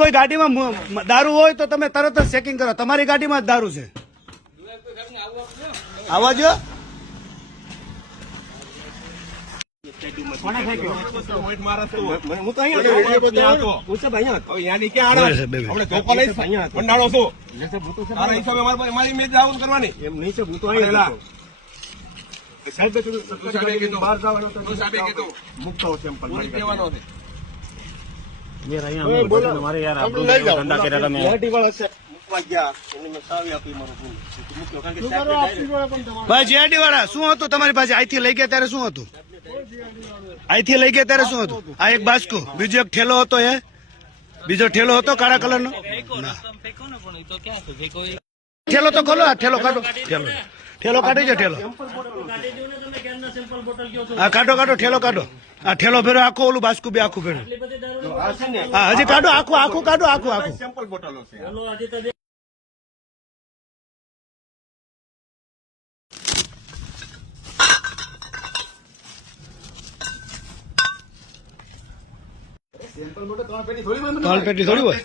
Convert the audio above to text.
કોઈ ગાડીમાં દારૂ હોય તો તમે તરત જ ચેકિંગ કરો. તમારી ગાડીમાં જ દારૂ છે. આવવા જો. ભાઈ જીઆરડી વાળા શું હતું તમારી પાસે? અહીંથી લઈ ગયા ત્યારે શું હતું? અહીંથી લઈ ગયા ત્યારે શું હતું? આ એક બાસ્કુ, બીજો એક ઠેલો હતો. એ બીજો ઠેલો હતો કાળા કલરનો. ઠેલો તો ખોલો. આ ઠેલો કાઢો. ઠેલો કાઢી જો. ઠેલો હા કાઢો કાઢો. ઠેલો કાઢો. આ ઠેલો ફેરો આખો. ઓલું બાસ્કુ બી આખું ફેરો. હા હજી કાઢો. આખું આખું કાઢો. આખું આખું. ત્રણ પેટી થોડી હોય.